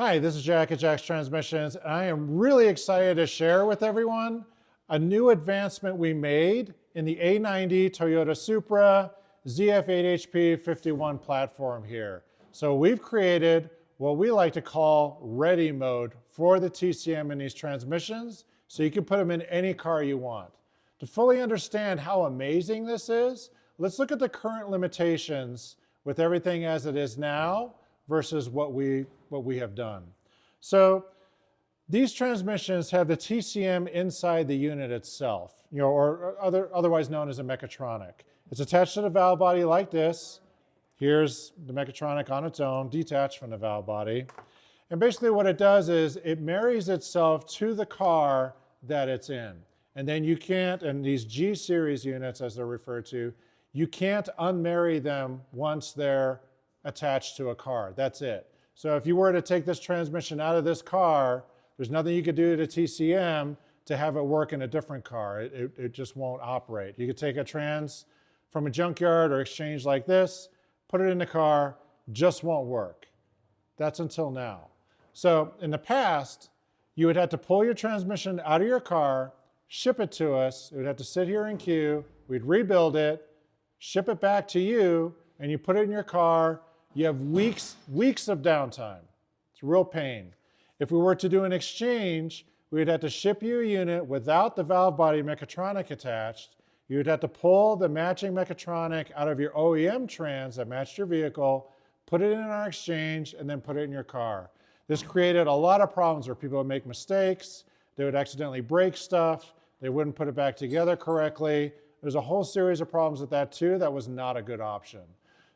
Hi, this is Jack at Jack's Transmissions, and I am really excited to share with everyone a new advancement we made in the A90 Toyota Supra ZF8HP 51 platform here. So we've created what we like to call ready mode for the TCM in these transmissions, so you can put them in any car you want. To fully understand how amazing this is, let's look at the current limitations with everything as it is now versus what we have done. So these transmissions have the TCM inside the unit itself, or otherwise known as a mechatronic. It's attached to the valve body like this. Here's the mechatronic on its own, detached from the valve body. And basically what it does is it marries itself to the car that it's in. And then you can't, and these G series units as they're referred to, you can't unmarry them once they're attached to a car. That's it. So if you were to take this transmission out of this car, there's nothing you could do to TCM to have it work in a different car. It just won't operate. You could take a trans from a junkyard or exchange like this, put it in the car, just won't work. That's until now. So in the past, you would have to pull your transmission out of your car, ship it to us. It would have to sit here in queue. We'd rebuild it, ship it back to you, and you put it in your car. You have weeks of downtime. It's a real pain. If we were to do an exchange, we'd have to ship you a unit without the valve body mechatronic attached. You would have to pull the matching mechatronic out of your OEM trans that matched your vehicle, put it in our exchange, and then put it in your car. This created a lot of problems where people would make mistakes. They would accidentally break stuff. They wouldn't put it back together correctly. There's a whole series of problems with that too. That was not a good option.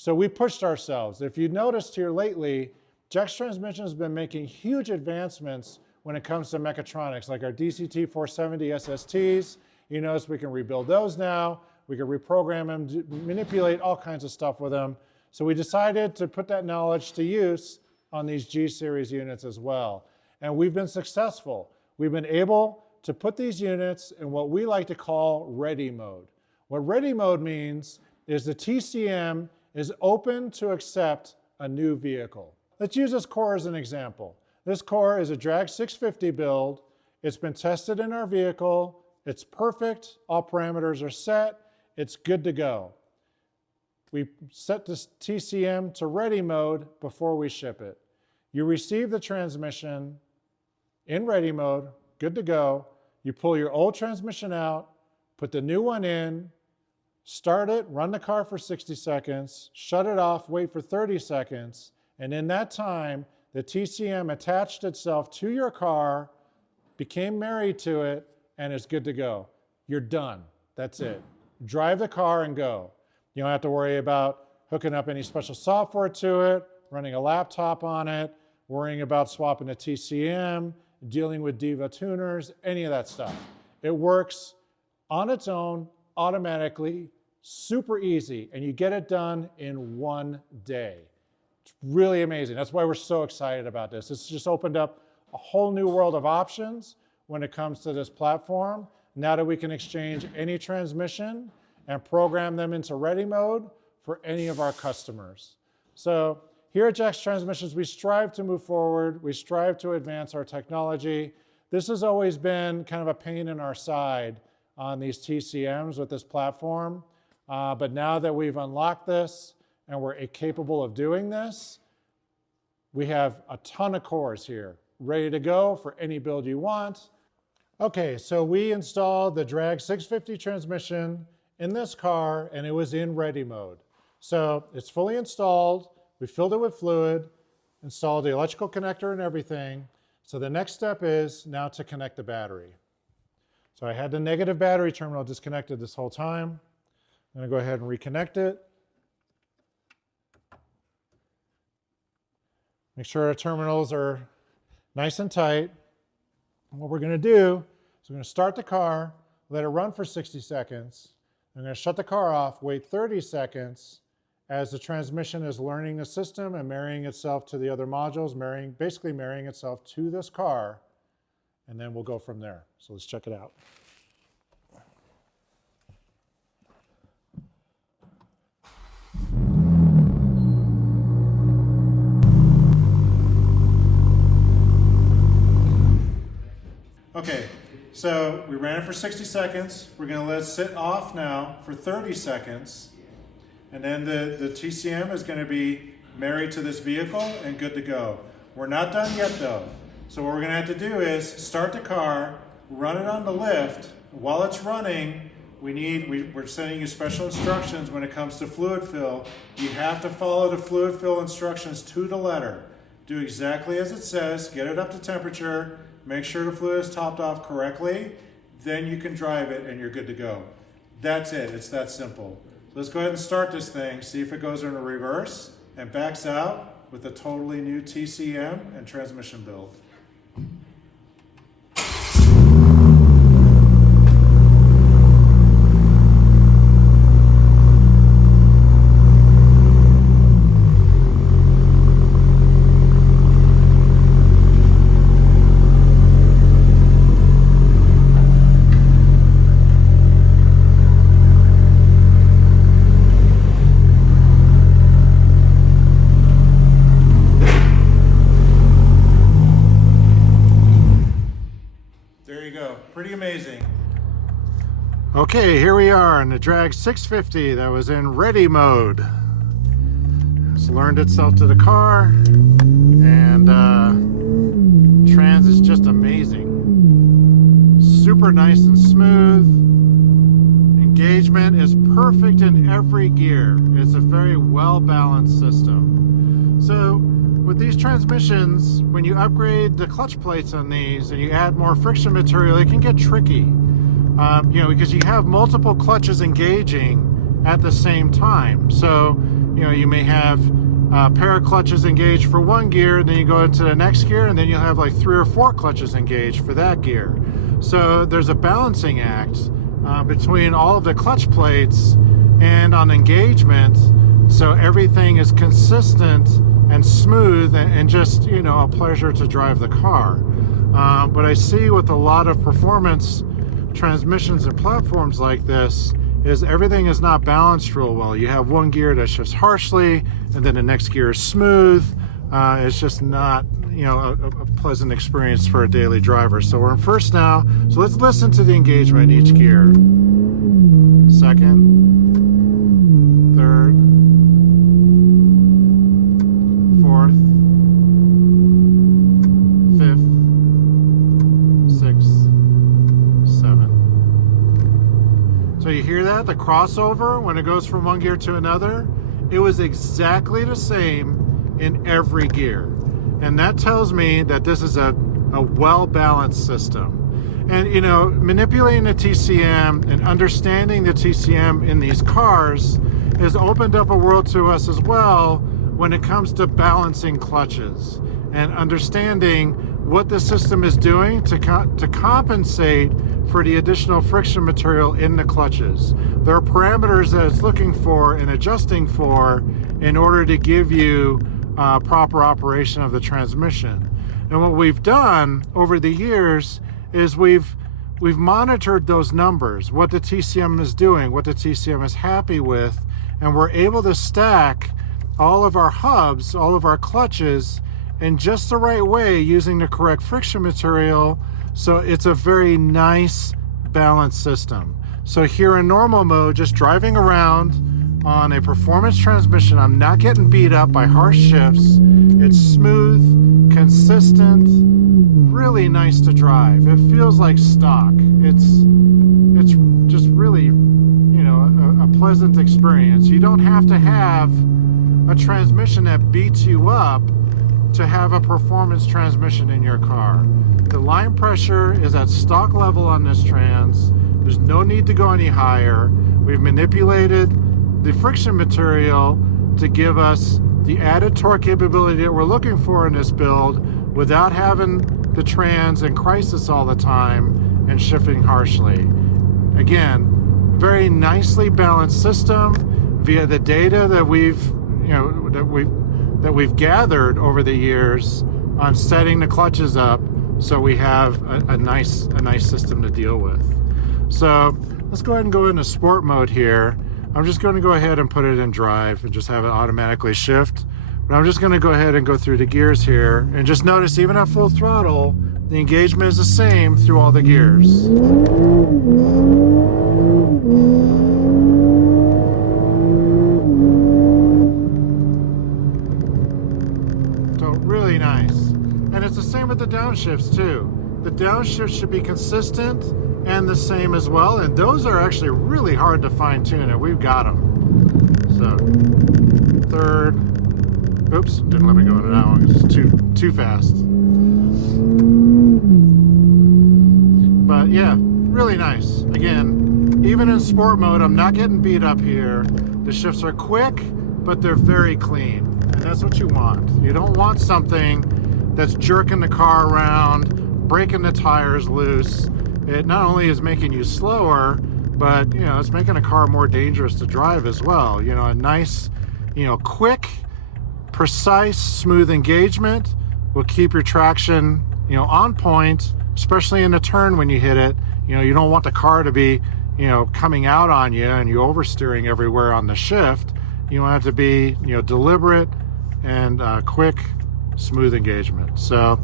So we pushed ourselves. If you noticed here lately, Jack's Transmission has been making huge advancements when it comes to mechatronics, like our DCT 470 SSTs. You notice we can rebuild those now. We can reprogram them, manipulate all kinds of stuff with them. So we decided to put that knowledge to use on these G series units as well. And we've been successful. We've been able to put these units in what we like to call ready mode. What ready mode means is the TCM is open to accept a new vehicle. Let's use this core as an example. This core is a drag 650 build. It's been tested in our vehicle. It's perfect. All parameters are set. It's good to go. We set this TCM to ready mode before we ship it. You receive the transmission in ready mode, good to go. You pull your old transmission out, put the new one in, start it, run the car for 60 seconds, shut it off, wait for 30 seconds, and in that time, the TCM attached itself to your car, became married to it, and is good to go. You're done. That's it. Drive the car and go. You don't have to worry about hooking up any special software to it, running a laptop on it, worrying about swapping the TCM, dealing with Diva tuners, any of that stuff. It works on its own, automatically, super easy, and you get it done in one day. It's really amazing. That's why we're so excited about this. It's just opened up a whole new world of options when it comes to this platform. Now that we can exchange any transmission and program them into ready mode for any of our customers. So here at Jack's Transmissions, we strive to move forward. We strive to advance our technology. This has always been kind of a pain in our side on these TCMs with this platform. But now that we've unlocked this and we're capable of doing this, we have a ton of cores here ready to go for any build you want. Okay, so we installed the drag 650 transmission in this car and it was in ready mode. So it's fully installed. We filled it with fluid, installed the electrical connector and everything. So the next step is now to connect the battery. So I had the negative battery terminal disconnected this whole time. I'm going to go ahead and reconnect it. Make sure our terminals are nice and tight. And what we're going to do is we're going to start the car, let it run for 60 seconds. I'm going to shut the car off, wait 30 seconds as the transmission is learning the system and marrying itself to the other modules, basically marrying itself to this car, and then we'll go from there. So let's check it out. Okay, so we ran it for 60 seconds. We're gonna let it sit off now for 30 seconds. And then the TCM is gonna be married to this vehicle and good to go. We're not done yet though. So what we're gonna have to do is start the car, run it on the lift. While it's running, we're sending you special instructions when it comes to fluid fill. You have to follow the fluid fill instructions to the letter. Do exactly as it says, get it up to temperature, make sure the fluid is topped off correctly, then you can drive it and you're good to go. That's it, it's that simple. So let's go ahead and start this thing, see if it goes into reverse and backs out with a totally new TCM and transmission build. Pretty amazing. Okay, here we are in the drag 650 that was in ready mode. It's learned itself to the car, and trans is just amazing. Super nice and smooth. Engagement is perfect in every gear. It's a very well-balanced system. So with these transmissions, when you upgrade the clutch plates on these and you add more friction material, it can get tricky. Because you have multiple clutches engaging at the same time. So, you may have a pair of clutches engaged for one gear, then you go into the next gear, and then you'll have like 3 or 4 clutches engaged for that gear. So there's a balancing act between all of the clutch plates and on engagement, so everything is consistent and smooth and just, a pleasure to drive the car. But I see with a lot of performance transmissions and platforms like this is everything is not balanced real well. You have one gear that shifts harshly and then the next gear is smooth. It's just not, a pleasant experience for a daily driver. So we're in first now. So let's listen to the engagement in each gear. Second, third, fourth, fifth, sixth, seventh. So you hear that? The crossover when it goes from one gear to another, it was exactly the same in every gear. And that tells me that this is a well-balanced system. And, manipulating the TCM and understanding the TCM in these cars has opened up a world to us as well when it comes to balancing clutches and understanding what the system is doing to compensate for the additional friction material in the clutches. There are parameters that it's looking for and adjusting for in order to give you proper operation of the transmission. And what we've done over the years is we've monitored those numbers, what the TCM is doing, what the TCM is happy with, and we're able to stack all of our hubs, all of our clutches in just the right way using the correct friction material. So it's a very nice balanced system. So here in normal mode, just driving around on a performance transmission, I'm not getting beat up by harsh shifts. It's smooth, consistent, really nice to drive. It feels like stock. It's just really, a pleasant experience. You don't have to have a transmission that beats you up to have a performance transmission in your car. The line pressure is at stock level on this trans. There's no need to go any higher. We've manipulated the friction material to give us the added torque capability that we're looking for in this build without having the trans in crisis all the time and shifting harshly. Again, very nicely balanced system via the data that we've gathered over the years on setting the clutches up, so we have a nice system to deal with. So let's go ahead and go into sport mode here. I'm just going to go ahead and put it in drive and just have it automatically shift. But I'm just going to go ahead and go through the gears here and just notice even at full throttle, the engagement is the same through all the gears. So really nice. And it's the same with the downshifts too. The downshifts should be consistent and the same as well, and those are actually really hard to fine tune, and we've got them. So third, oops, didn't let me go into that one because it's too fast. But yeah, really nice. Again, even in sport mode, I'm not getting beat up here. The shifts are quick, but they're very clean, and that's what you want. You don't want something that's jerking the car around, breaking the tires loose. It not only is making you slower, but you know, it's making a car more dangerous to drive as well. You know, a nice, you know, quick, precise, smooth engagement will keep your traction, you know, on point, especially in a turn when you hit it. You know, you don't want the car to be, you know, coming out on you and you oversteering everywhere on the shift. You want it to be, you know, deliberate and quick, smooth engagement. So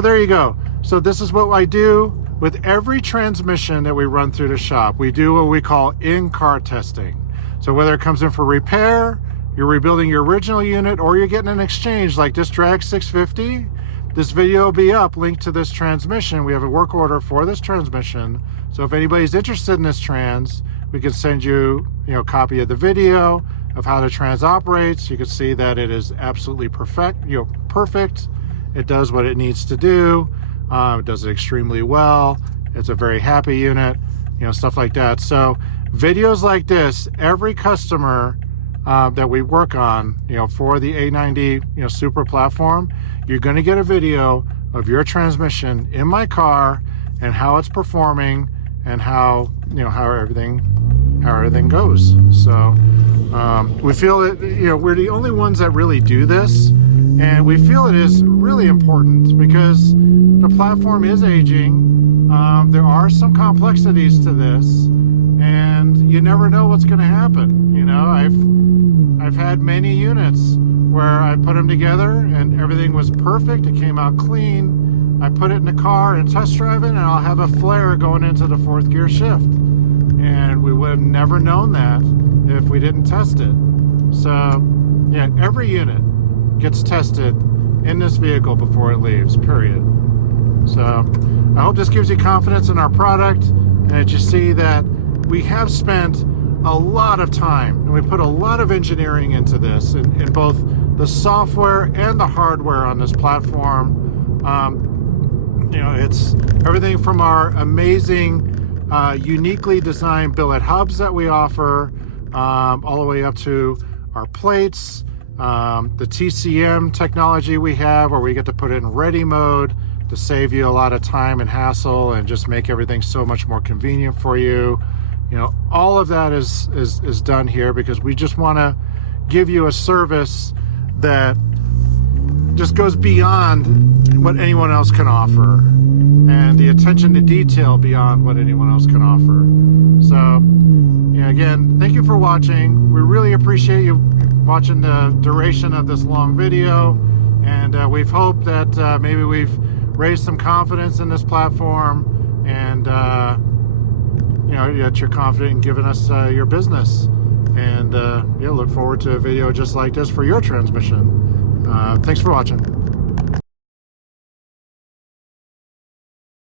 there you go. So this is what I do with every transmission that we run through the shop. We do what we call in-car testing. So whether it comes in for repair, you're rebuilding your original unit, or you're getting an exchange like this Drag 650, this video will be up linked to this transmission. We have a work order for this transmission. So if anybody's interested in this trans, we can send you, you know, a copy of the video of how the trans operates. You can see that it is absolutely perfect. It does what it needs to do. It does it extremely well. It's a very happy unit, you know, stuff like that. So videos like this, every customer that we work on, you know, for the A90, you know, Supra platform, you're going to get a video of your transmission in my car and how it's performing and how, you know, how everything goes. So we feel that, you know, we're the only ones that really do this, and we feel it is really important because the platform is aging. There are some complexities to this, and you never know what's going to happen. You know, I've had many units where I put them together and everything was perfect. It came out clean. I put it in the car and test drive it, and I'll have a flare going into the 4th gear shift. And we would have never known that if we didn't test it. So yeah, every unit gets tested in this vehicle before it leaves, period. So I hope this gives you confidence in our product, and that you see that we have spent a lot of time and we put a lot of engineering into this in both the software and the hardware on this platform. You know, it's everything from our amazing uniquely designed billet hubs that we offer, all the way up to our plates, the TCM technology we have, where we get to put it in ready mode to save you a lot of time and hassle and just make everything so much more convenient for you. You know, all of that is done here because we just want to give you a service that just goes beyond what anyone else can offer, and the attention to detail beyond what anyone else can offer. So yeah, again, thank you for watching. We really appreciate you watching the duration of this long video, and we've hoped that maybe we've raised some confidence in this platform, and you know, that you're confident in giving us your business. And yeah, look forward to a video just like this for your transmission. Thanks for watching.